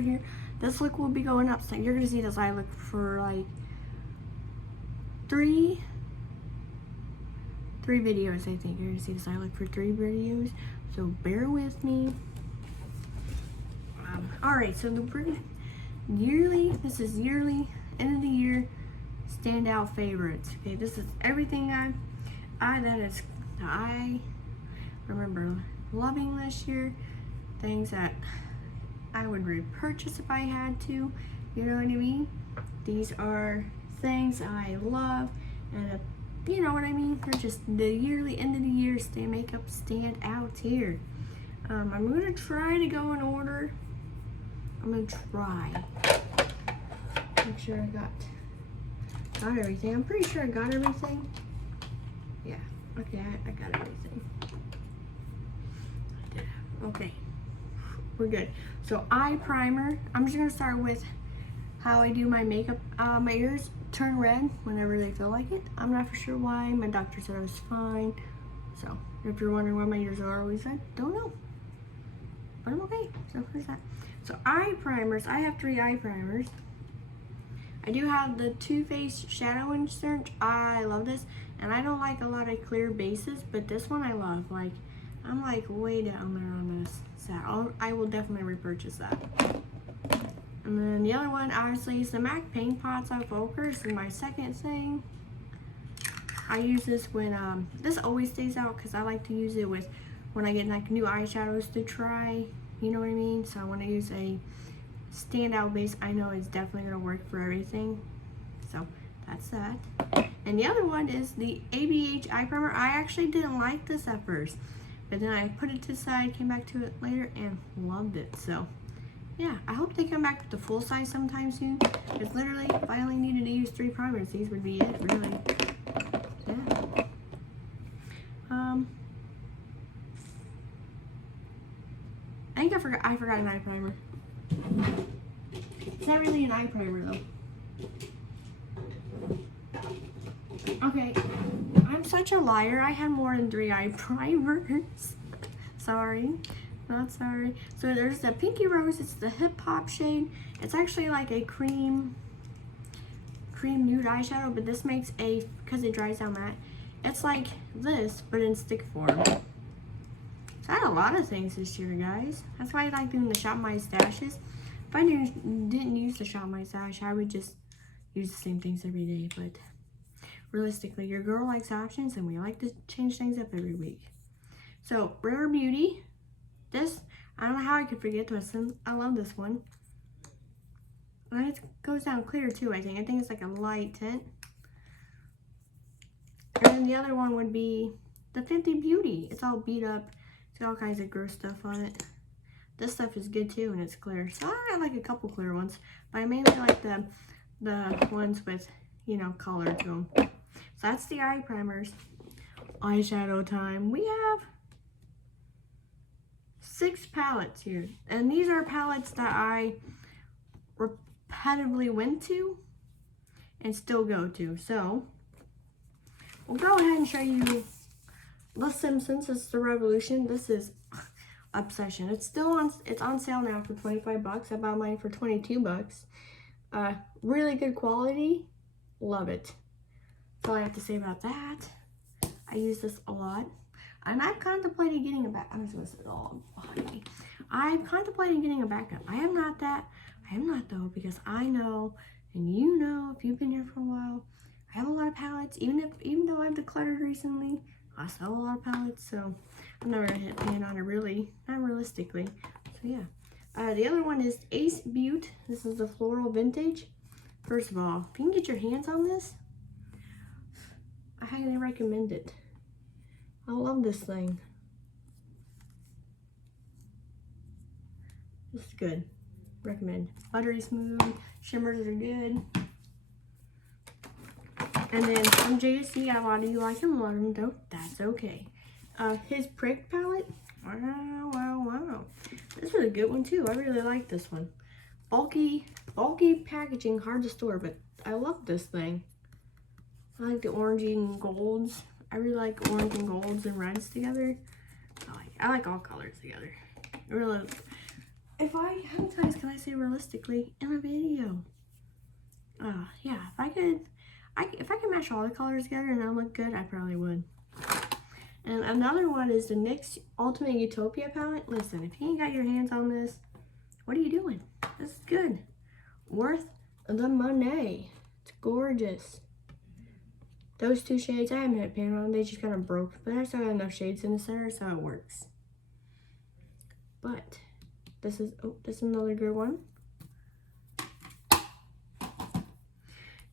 here. This look will be going up, so you're gonna see this eye look for like three videos, I think. You're gonna see this eye look for 3 videos, so bear with me. All right, so the yearly, this is yearly, end of the year standout favorites. Okay, this is everything I remember loving this year, things that I would repurchase if I had to, you know what I mean? These are things I love, and you know what I mean? They're just the yearly end of the year makeup standouts here. I'm gonna try to go in order. I'm gonna try. Make sure I got everything. I'm pretty sure I got everything. Yeah, okay, I got everything. Okay, we're good. So eye primer, I'm just gonna start with how I do my makeup. My ears turn red whenever they feel like it. I'm not for sure why. My doctor said I was fine. So if you're wondering why my ears are always red, don't know. But I'm okay, so here's that. So eye primers, I have 3 eye primers. I do have the Too Faced Shadow Insert. I love this, and I don't like a lot of clear bases, but this one I love. Like, I'm like way down there on this. So I will definitely repurchase that. And then the other one, obviously, is the MAC Paint Pots on Focus. And my second thing, I use this when, this always stays out because I like to use it with when I get like new eyeshadows to try. You know what I mean? So I want to use a standout base. I know it's definitely going to work for everything. So that's that. And the other one is the Abh Eye Primer. I actually didn't like this at first, but then I put it to the side, came back to it later, and loved it. So yeah, I hope they come back with the full size sometime soon. Because literally, if I only needed to use 3 primers, these would be it, really. Yeah. I think I forgot an eye primer. It's not really an eye primer though. Okay, I'm such a liar. I had more than 3 eye primers. Sorry, not sorry. So there's the Pinky Rose. It's the Hip Hop shade. It's actually like a cream nude eyeshadow, but this makes because it dries out matte. It's like this, but in stick form. So I had a lot of things this year, guys. That's why I like doing the Shop My Stashes. If I didn't use the Shop My Stash, I would just use the same things every day. But realistically, your girl likes options, and we like to change things up every week. So Rare Beauty, this, I don't know how I could forget this one. I love this one. And it goes down clear too, I think. I think it's like a light tint. And then the other one would be the Fenty Beauty. It's all beat up. It's got all kinds of gross stuff on it. This stuff is good too, and it's clear. So I like a couple clear ones, but I mainly like the ones with, you know, color to them. So that's the eye primers. Eyeshadow time. We have 6 palettes here, and these are palettes that I repetitively went to and still go to. So we'll go ahead and show you The Simpsons. This is the Revolution. This is Obsession. It's still on, it's on sale now for 25 bucks. I bought mine for 22 bucks. Really good quality. Love it. That's all I have to say about that. I use this a lot. And I've contemplated getting a back. I'm just gonna sit all behind me. I've contemplated getting a backup. I am not though, because I know, and you know, if you've been here for a while, I have a lot of palettes. Even though I've decluttered recently, I sell a lot of palettes, so I'm never gonna hit pan on it, really, not realistically. So yeah. The other one is Ace Beauty. This is the Floral Vintage. First of all, if you can get your hands on this, I highly recommend it. I love this thing. This is good. Recommend. Buttery smooth. Shimmers are good. And then from JSC, a lot of you like him, a lot of them don't. That's okay. His Prick palette. Wow. This was a good one too. I really like this one. Bulky packaging, hard to store, but I love this thing. I like the orangey and golds. I really like orange and golds and reds together. I like all colors together. how many times can I say realistically in a video? Yeah, if I could match all the colors together and then look good, I probably would. And another one is the NYX Ultimate Utopia palette. Listen, if you ain't got your hands on this, what are you doing? This is good. Worth the money. It's gorgeous. Those two shades, I haven't had pan on, they just kind of broke, but I still got enough shades in the center, so it works. But this is another good one.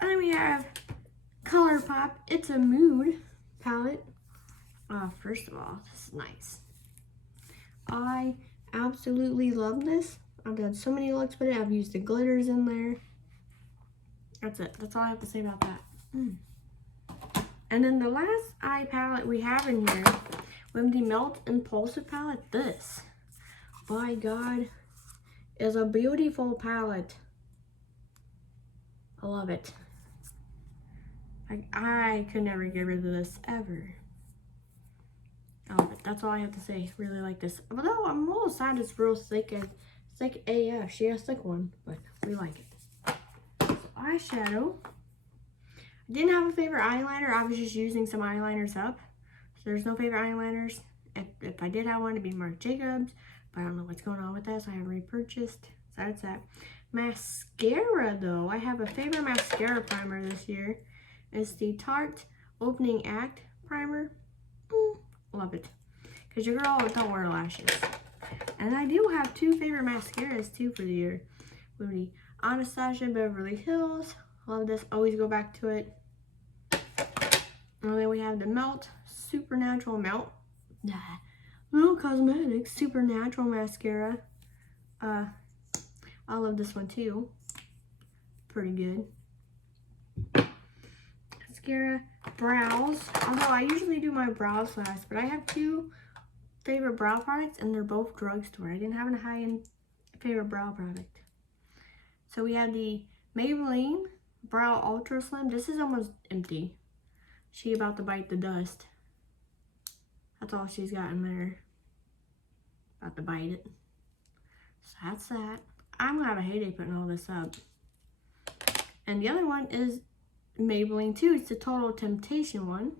And then we have Colourpop. It's a mood palette. First of all, this is nice. I absolutely love this. I've done so many looks with it. I've used the glitters in there. That's it. That's all I have to say about that. And then the last eye palette we have in here, we have the Melt Impulsive palette. This, by God, is a beautiful palette. I love it. I could never get rid of this ever. I love it. That's all I have to say. Really like this. Although I'm a little sad it's real thick and thick AF. She has a thick one, but we like it. So, eyeshadow. I didn't have a favorite eyeliner. I was just using some eyeliners up. So there's no favorite eyeliners. If I did have one, it'd be Marc Jacobs. But I don't know what's going on with that, so I haven't repurchased. So that's that. Mascara, though. I have a favorite mascara primer this year. It's the Tarte Opening Act Primer. Love it. Because your girl don't wear lashes. And I do have two favorite mascaras, too, for the year. With the Anastasia Beverly Hills. Love this. Always go back to it. And then we have the Melt Supernatural Melt. Little Cosmetics Supernatural Mascara. I love this one too. Pretty good. Mascara. Brows. Although I usually do my brows last, but I have two favorite brow products and they're both drugstore. I didn't have a high-end favorite brow product. So we have the Maybelline Brow Ultra Slim. This is almost empty. She about to bite the dust. That's all she's got in there. About to bite it. So that's that. I'm gonna have a heyday putting all this up. And the other one is Maybelline too. It's the Total Temptation one.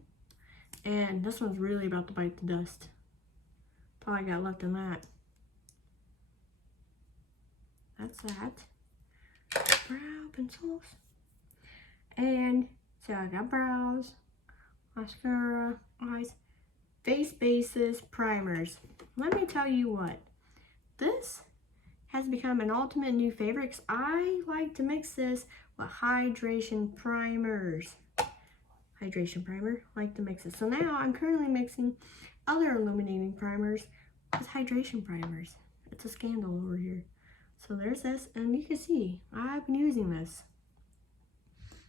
And this one's really about to bite the dust. That's all I got left in that. That's that. Brow pencils. And so I got brows, mascara, eyes, face bases, primers. Let me tell you what, this has become an ultimate new favorite because I like to mix this with hydration primers. Hydration primer, like to mix it. So now I'm currently mixing other illuminating primers with hydration primers. It's a scandal over here. So there's this, and you can see I've been using this.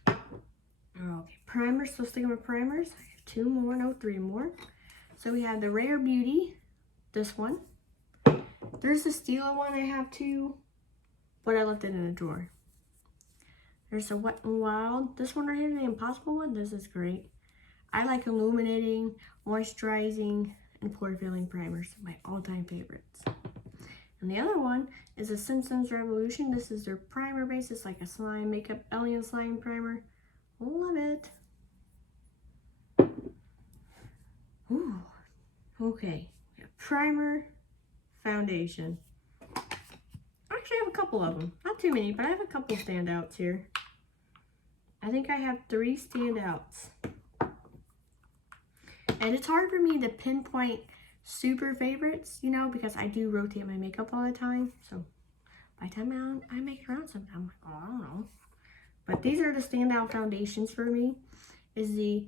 Okay, primers, so sticking with primers, I have two more, no, three more. So we have the Rare Beauty, this one. There's the Stila one I have too, but I left it in a drawer. There's the Wet n Wild, this one right here, the Impossible one, this is great. I like illuminating, moisturizing, and pore filling primers, my all-time favorites. And the other one is the Simpsons Revolution. This is their primer base, it's like a slime, makeup alien slime primer. Love it. Ooh. Okay. Primer, foundation. Actually, I have a couple of them. Not too many, but I have a couple standouts here. I think I have 3 standouts. And it's hard for me to pinpoint super favorites, you know, because I do rotate my makeup all the time. So by the time I make it around sometimes, I'm like, oh, I don't know. But these are the standout foundations for me. Is the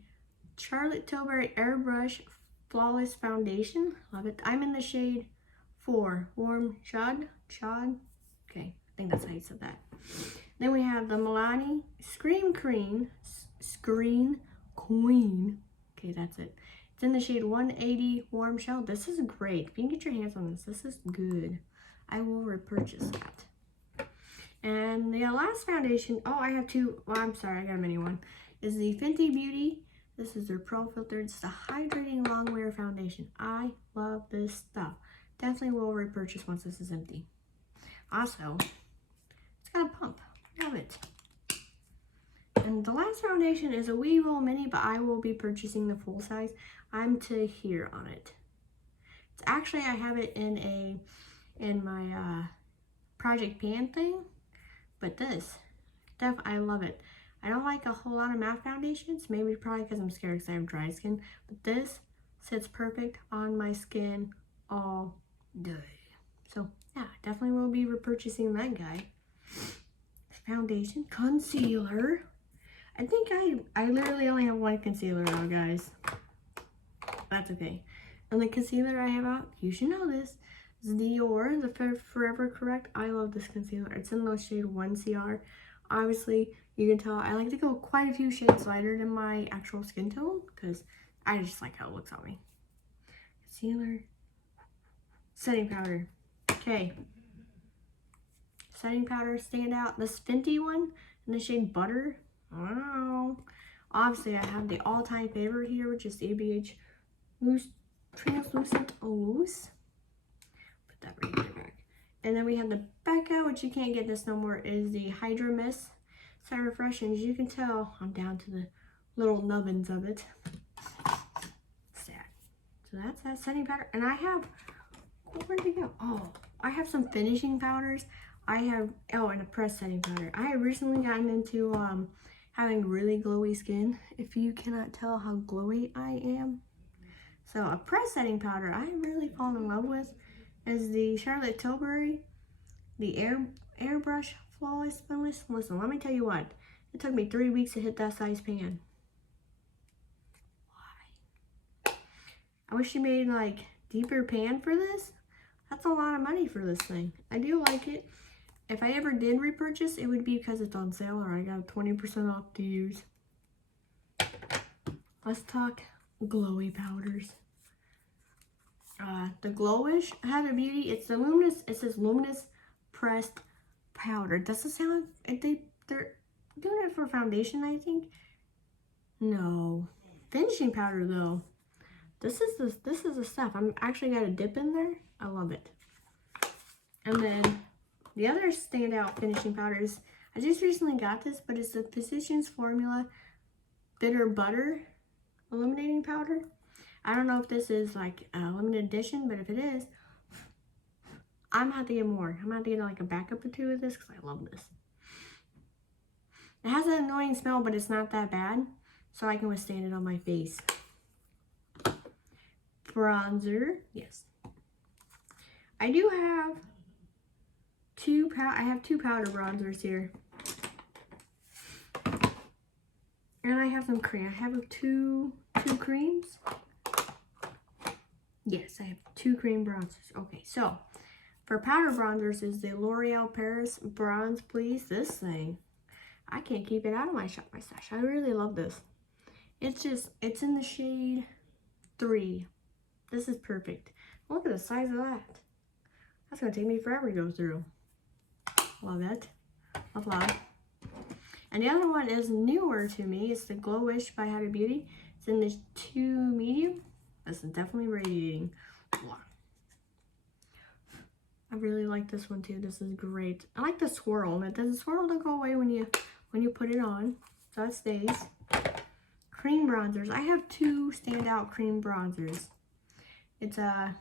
Charlotte Tilbury Airbrush Flawless Foundation. Love it. I'm in the shade 4, Warm Chad. Okay, I think that's how you said that. Then we have the Milani Screen Queen. Okay, that's it. It's in the shade 180 Warm Shell. This is great. If you can get your hands on this, this is good. I will repurchase that. And the last foundation, oh, I have 2, well, I'm sorry, I got a mini one, is the Fenty Beauty. This is their Pro Filter. It's the Hydrating Long Wear Foundation. I love this stuff. Definitely will repurchase once this is empty. Also, it's got a pump. Love it. And the last foundation is a wee little mini, but I will be purchasing the full size. I'm to here on it. It's actually, I have it in my Project Pan thing, but this, I love it. I don't like a whole lot of matte foundations, maybe probably because I'm scared because I have dry skin, but this sits perfect on my skin all day. So yeah, definitely will be repurchasing that guy. Foundation, concealer. I think I literally only have one concealer now, guys. That's okay. And the concealer I have out, you should know this, is Dior, the Forever Correct. I love this concealer. It's in the shade 1CR. Obviously, you can tell I like to go quite a few shades lighter than my actual skin tone because I just like how it looks on me. Concealer. Setting powder. Okay. Setting powder, standout. This Fenty one in the shade Butter. Wow. Obviously, I have the all-time favorite here, which is the ABH Translucent Loose. Put that right there. And then we have the Becca, which you can't get this no more, is the Hydra Mist Set Refresh. And as you can tell, I'm down to the little nubbins of it. Sad. So that's that setting powder. And I have, where did it go? Oh, I have some finishing powders. I have, and a pressed setting powder. I have recently gotten into having really glowy skin. If you cannot tell how glowy I am. So a pressed setting powder I really fallen in love with is the Charlotte Tilbury, the Airbrush Flawless Finless. Listen, let me tell you what. It took me 3 weeks to hit that size pan. Why? I wish you made like deeper pan for this. That's a lot of money for this thing. I do like it. If I ever did repurchase, it would be because it's on sale or I got 20% off to use. Let's talk glowy powders. The Glowish Abh Beauty, it's the Luminous, it says Luminous Pressed Powder. Does it sound like they're doing it for foundation, I think? No. Finishing powder though. This is the stuff. I'm actually got a dip in there. I love it. And then the other standout finishing powders, I just recently got this, but it's the Physicians Formula Bitter Butter Illuminating Powder. I don't know if this is like a limited edition, but if it is, I'm gonna have to get more. I'm gonna have to get like a backup or two of this because I love this. It has an annoying smell, but it's not that bad, so I can withstand it on my face. Bronzer, yes. I do have two powder bronzers here. And I have some cream. I have two creams. Yes, I have 2 cream bronzers. Okay, so for powder bronzers is the L'Oreal Paris Bronze Please. This thing, I can't keep it out of my stash. I really love this. It's in the shade 3. This is perfect. Look at the size of that. That's gonna take me forever to go through. Love it. Love. And the other one is newer to me. It's the Glowish by Abh Beauty. It's in the 2 medium. This is definitely radiating. I really like this one too. This is great. I like the swirl. And the swirl don't go away when you put it on. So that stays. Cream bronzers. I have 2 standout cream bronzers. It's a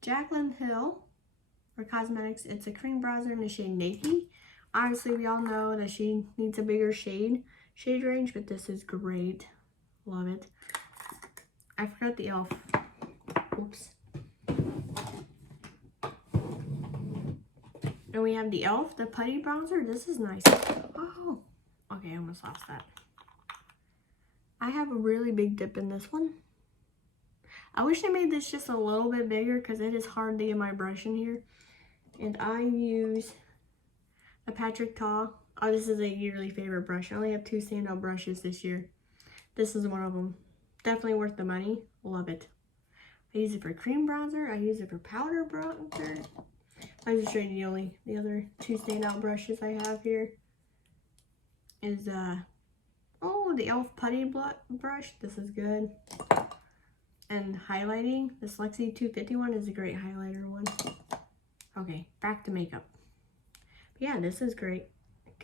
Jaclyn Hill for cosmetics. It's a cream bronzer in the shade Naked. Obviously, we all know that she needs a bigger shade range, but this is great. Love it. I forgot the e.l.f. Oops. And we have the e.l.f. the Putty Bronzer. This is nice. Oh, okay, I almost lost that. I have a really big dip in this one. I wish I made this just a little bit bigger because it is hard to get my brush in here. And I use a Patrick Ta. Oh, this is a yearly favorite brush. I only have 2 standout brushes this year. This is one of them. Definitely worth the money. Love it. I use it for cream bronzer. I use it for powder bronzer. I just showed you the other 2 standout brushes I have here. Is the e.l.f. Putty brush. This is good. And highlighting. This Lexi 251 is a great highlighter one. Okay, back to makeup. But yeah, this is great.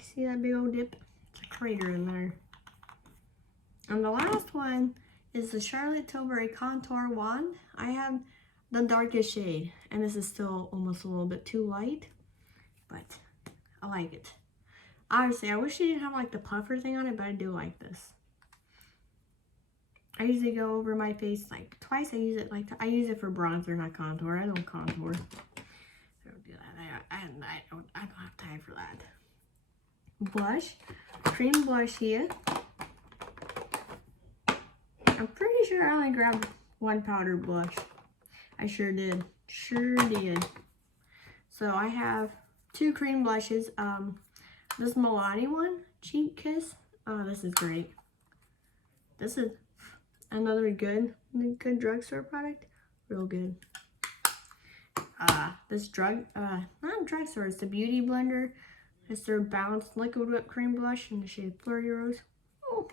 See that big old dip? It's a crater in there. And the last one is the Charlotte Tilbury Contour Wand. I have the darkest shade, and this is still almost a little bit too light, but I like it. Obviously, I wish it didn't have like the puffer thing on it, but I do like this. I usually go over my face like twice. I use it for bronzer, not contour. I don't contour. I don't do that. I don't have time for that. Blush, cream blush here. I'm pretty sure I only grabbed one powdered blush. I sure did. Sure did. So I have two cream blushes. This Milani one, Cheek Kiss. Oh, this is great. This is another good drugstore product. Real good. This not drugstore, it's the Beauty Blender. It's their Balanced Liquid Whipped Cream Blush in the shade Flirty Rose. Oh,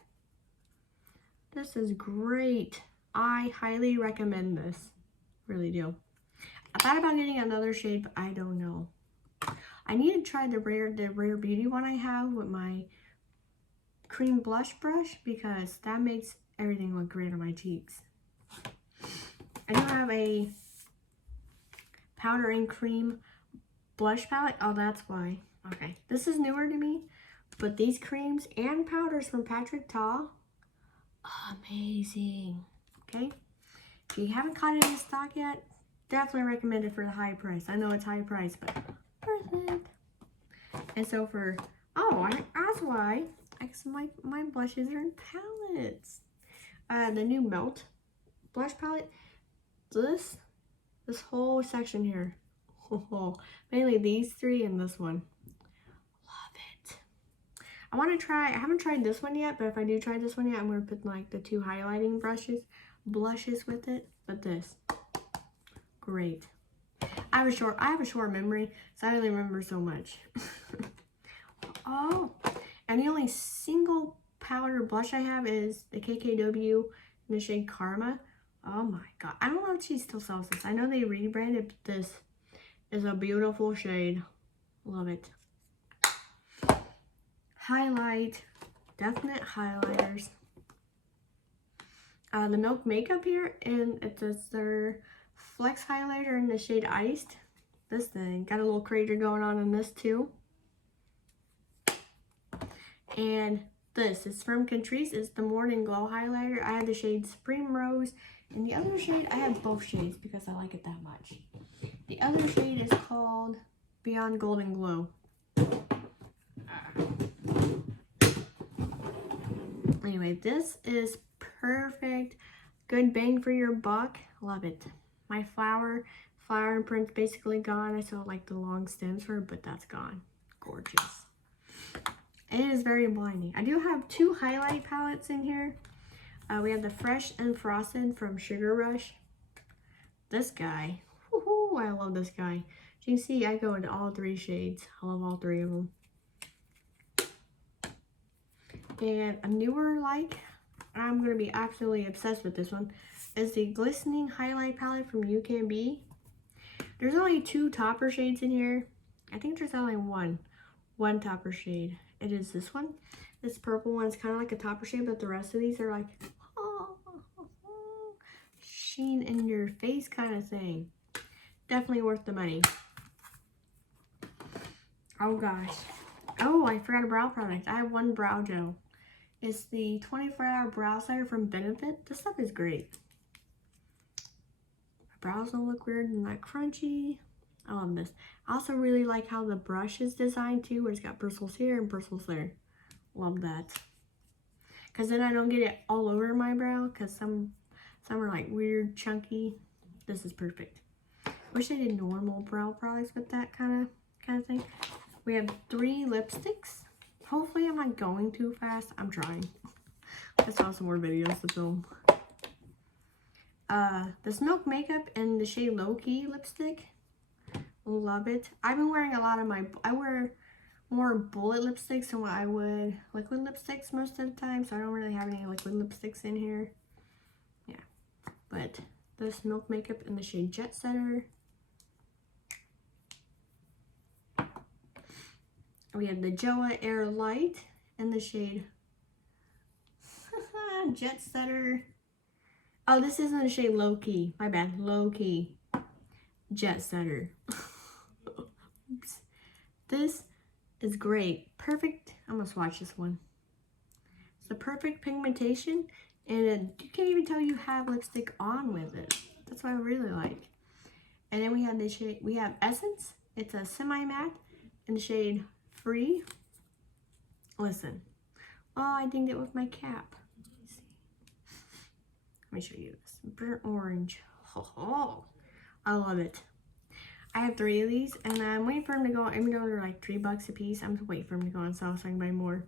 this is great. I highly recommend this. Really do. I thought about getting another shade, but I don't know. I need to try the Rare Beauty one I have with my cream blush brush because that makes everything look great on my cheeks. I do have a powder and cream blush palette. Oh, that's why. Okay, this is newer to me, but these creams and powders from Patrick Ta, amazing. Okay, if you haven't caught it in stock yet, definitely recommend it for the high price. I know it's high price, but worth it. And so for, that's why, my blushes are in palettes. The new Melt blush palette, this whole section here, mainly these three and this one. Love it. I haven't tried this one yet, but if I do try this one yet, I'm going to put like the two highlighting blushes with it. But this, great. I have a short memory, so I only remember so much. Oh, and the only single powder blush I have is the KKW in the shade Karma. Oh my god. I don't know if she still sells this. I know they rebranded, but this is a beautiful shade. Love it. Highlight. Definite highlighters. The Milk Makeup here, and it's their Flex highlighter in the shade Iced. This thing. Got a little crater going on in this too. And this is from Catrice. It's the Morning Glow highlighter. I have the shade Supreme Rose. And the other shade, I have both shades because I like it that much. The other shade is called Beyond Golden Glow. Anyway, this is perfect. Good bang for your buck. Love it. My flower imprint's basically gone. I still like the long stems for it, but that's gone. Gorgeous. It is very blinding. I do have two highlight palettes in here. We have the Fresh and Frosted from Sugar Rush. This guy. Woohoo, I love this guy. As you can see, I go into all three shades. I love all three of them. And a newer I'm going to be absolutely obsessed with this one, is the Glistening Highlight Palette from UKB. There's only two topper shades in here. I think there's only one topper shade. It is this one. This purple one is kind of like a topper shade, but the rest of these are like sheen in your face kind of thing. Definitely worth the money. Oh gosh. Oh, I forgot a brow product. I have one brow gel. It's the 24-hour brow setter from Benefit. This stuff is great. My brows don't look weird and not crunchy. I love this. I also really like how the brush is designed too, where it's got bristles here and bristles there. Love that. Because then I don't get it all over my brow, because some are like weird, chunky. This is perfect. Wish I did normal brow products with that kind of thing. We have 3 lipsticks. Hopefully I'm not going too fast. I'm trying. I saw some more videos to film. This Milk Makeup in the shade Low Key lipstick. Love it. I've been wearing a lot of I wear more bullet lipsticks than what I would liquid lipsticks most of the time, so I don't really have any liquid lipsticks in here. Yeah, but this Milk Makeup in the shade Jet Setter. We have the Joa Air Light in the shade Jet Setter. Oh, this isn't the shade Low Key. My bad. Low Key. Jet Setter. Oops. This is great. Perfect. I'm gonna swatch this one. It's the perfect pigmentation, and you can't even tell you have lipstick on with it. That's what I really like. And then we have this shade. We have Essence. It's a semi-matte in the shade Free. Listen. Oh, I dinged it with my cap. Let me show you this. Burnt orange. Oh, I love it. I have 3 of these, and I'm waiting for them to go, even though they're like $3 a piece. I'm just waiting for them to go on sale so I can buy more.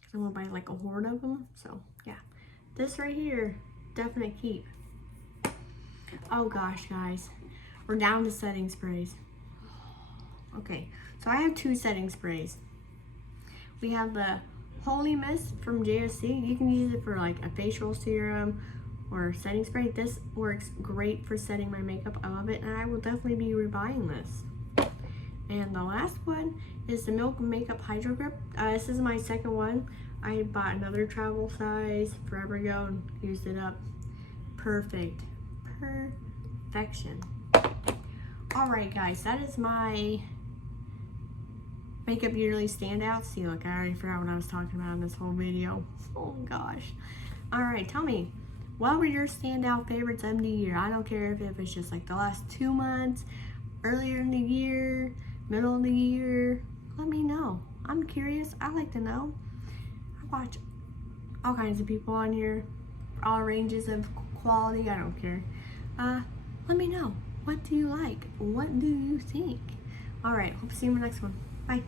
Because I'm going to buy like a horde of them. So, yeah. This right here, definite keep. Oh gosh, guys. We're down to setting sprays. Okay, so I have 2 setting sprays. We have the Holy Mist from JSC. You can use it for like a facial serum or setting spray. This works great for setting my makeup. I love it, and I will definitely be rebuying this. And the last one is the Milk Makeup Hydro Grip. This is my second one. I bought another travel size forever ago and used it up. Perfect. Perfection. Alright guys, that is my makeup yearly standouts. See, look, I already forgot what I was talking about in this whole video. Oh gosh. Alright, tell me, what were your standout favorites of the year? I don't care if it's just like the last 2 months, earlier in the year, middle of the year. Let me know. I'm curious. I like to know. I watch all kinds of people on here, all ranges of quality. I don't care. Let me know. What do you like? What do you think? Alright, hope to see you in the next one. Bye.